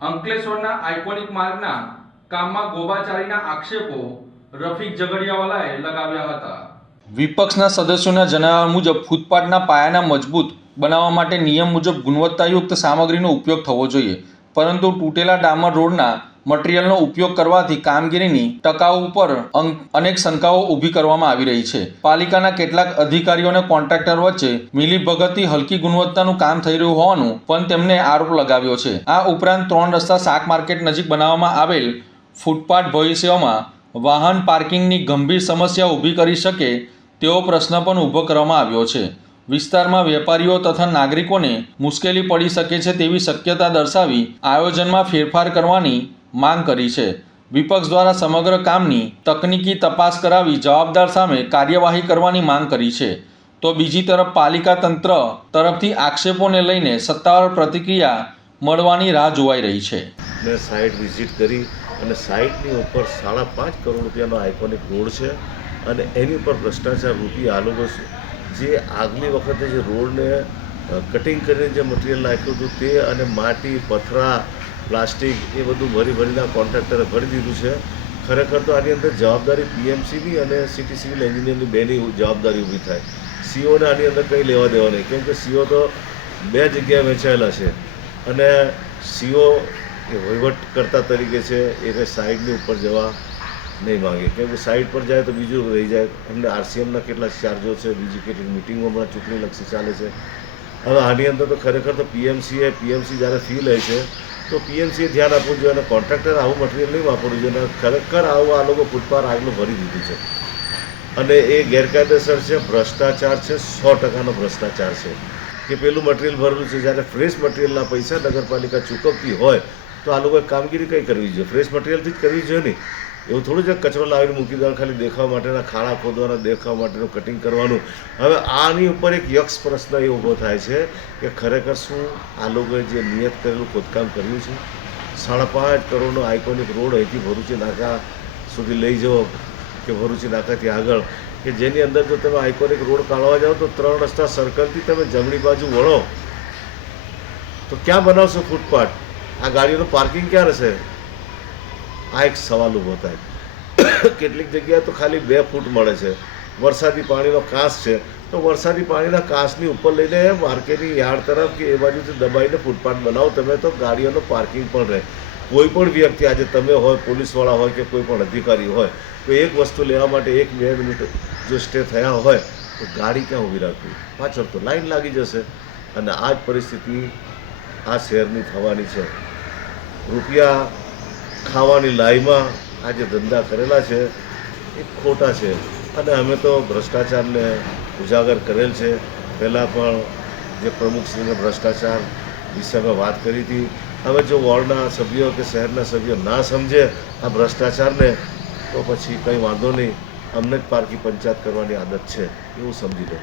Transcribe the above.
અંકલેશ્વરના આઇકોનિક માર્ગના કામમાં ગોબાચારીના આક્ષેપો રફીક ઝઘડિયાવાલાએ લગાવ્યા હતા। વિપક્ષના સદસ્યોના જણાવ્યા મુજબ ફૂટપાથના પાયાના મજબૂત બનાવવા માટે નિયમ મુજબ ગુણવત્તાયુક્ત સામગ્રીનો ઉપયોગ થવો જોઈએ, પરંતુ તૂટેલા ડામર રોડના મટીરીયલનો ઉપયોગ કરવાથી કામગીરીની ટકાઉ પર અનેક શંકાઓ ઊભી કરવામાં આવી રહી છે। પાલિકાના કેટલાક અધિકારીઓ અને કોન્ટ્રાક્ટર વચ્ચે મિલીભગતથી હલકી ગુણવત્તાનું કામ થઈ રહ્યું હોવાનું પણ તેમણે આરોપ લગાવ્યો છે। આ ઉપરાંત 3 રસ્તા શાક માર્કેટ નજીક બનાવવામાં આવેલ ફૂટપાથ ભવિષ્યમાં વાહન પાર્કિંગની ગંભીર સમસ્યા ઊભી કરી શકે તેવો પ્રશ્ન પણ ઊભો કરવામાં આવ્યો છે। વિસ્તારમાં વેપારીઓ તથા નાગરિકોને મુશ્કેલી પડી શકે છે તેવી શક્યતા દર્શાવી આયોજનમાં ફેરફાર કરવાની માંગ કરી છે। વિપક્ષ દ્વારા સમગ્ર કામની તકનીકી તપાસ કરાવી જવાબદાર સામે કાર્યવાહી કરવાની માંગ કરી છે, તો બીજી તરફ પાલિકા તંત્ર તરફથી આક્ષેપોને લઈને સત્તાવાર પ્રતિક્રિયા મળવાની રાહ જોવાઈ રહી છે। મેં સાઇટ વિઝિટ કરી અને સાઇટની ઉપર 5.5 કરોડ રૂપિયાનો આઇકોનિક રોડ છે અને એની ઉપર ભ્રષ્ટાચાર રૂપી આ લોકો જે આગલી વખતે જે રોડને કટિંગ કરીને જે મટીરિયલ નાખ્યું હતું તે અને માટી, પથરા, પ્લાસ્ટિક એ બધું ભરીને કોન્ટ્રાક્ટરે ભરી દીધું છે। ખરેખર તો આની અંદર જવાબદારી પીએમસીની અને સિટી સિવિલ એન્જિનિયરની બેની જવાબદારી ઊભી થાય। સીઓને આની અંદર કંઈ લેવા દેવા નહીં, કેમ કે સીઓ તો 2 જગ્યાએ વહેંચાયેલા છે અને સીઓ એ વહીવટકર્તા તરીકે છે, એ કંઈ સાઇડની ઉપર જવા નહીં માગે, કેમ કે સાઇડ પર જાય તો બીજું રહી જાય। એમને આરસીએમના કેટલા ચાર્જો છે, બીજી કેટલીક મિટિંગો હમણાં ચૂંટણીલક્ષી ચાલે છે। હવે આની અંદર તો ખરેખર તો પીએમસી જ્યારે ફી લે છે તો પીએમસીએ ધ્યાન આપવું જોઈએ અને કોન્ટ્રાક્ટર આવું મટીરિયલ નહીં વાપરવું જોઈએ। અને ખરેખર આવું આ લોકો ફૂટપાથ આગળ ભરી દીધું છે અને એ ગેરકાયદેસર છે, ભ્રષ્ટાચાર છે, 100%નો ભ્રષ્ટાચાર છે કે પેલું મટીરિયલ ભરેલું છે, જ્યારે ફ્રેશ મટીરિયલના પૈસા નગરપાલિકા ચૂકવતી હોય તો આ લોકોએ કામગીરી કઈ કરવી જોઈએ? ફ્રેશ મટીરિયલથી જ કરવી જોઈએ નહીં। એવું થોડું જ કચરો લાવીને મૂકી દેવાનું, ખાલી દેખાવા માટેના ખાડા ખોદવાના, દેખાવા માટેનું કટિંગ કરવાનું। હવે આની ઉપર એક યક્ષ પ્રશ્ન એ ઊભો થાય છે કે ખરેખર શું આ લોકોએ જે નિયત કરેલું ખોદકામ કર્યું છે? 5.5 કરોડનો આઇકોનિક રોડ અહીંથી ભરૂચી નાકા સુધી લઈ જવો કે ભરૂચી નાકાથી આગળ, કે જેની અંદર જો તમે આઇકોનિક રોડ કાઢવા જાઓ તો 3 રસ્તા સર્કલથી તમે જમણી બાજુ વળો તો ક્યાં બનાવશો ફૂટપાથ? આ ગાડીઓનું પાર્કિંગ ક્યાં રહેશે? આ એક સવાલ ઊભો થાય। કેટલીક જગ્યાએ તો ખાલી 2 ફૂટ મળે છે। વરસાદી પાણીનો કાંસ છે તો વરસાદી પાણીના કાંસની ઉપર લઈને માર્કેટની યાર્ડ તરફ કે એ બાજુથી દબાઈને ફૂટપાથ બનાવો તમે, તો ગાડીઓનો પાર્કિંગ પણ રહે। કોઈ પણ વ્યક્તિ, આજે તમે હોય, પોલીસવાળા હોય કે કોઈ પણ અધિકારી હોય, તો એક વસ્તુ લેવા માટે 1-2 મિનિટ જો સ્ટે થયા હોય તો ગાડી ક્યાં ઊભી રાખવી? પાછળ તો લાઈન લાગી જશે અને આ જ પરિસ્થિતિ આ શહેરની થવાની છે। રૂપિયા ખાવાની લાઈમાં આ જે ધંધા કરેલા છે એ ખોટા છે અને અમે તો ભ્રષ્ટાચારને ઉજાગર કરેલ છે। પહેલાં પણ જે પ્રમુખશ્રીને ભ્રષ્ટાચાર વિશે અમે વાત કરી હતી। હવે જો વોર્ડના સભ્યો કે શહેરના સભ્યો ના સમજે આ ભ્રષ્ટાચારને તો પછી કંઈ વાંધો નહીં, અમને જ પારકી પંચાયત કરવાની આદત છે એવું સમજી લો।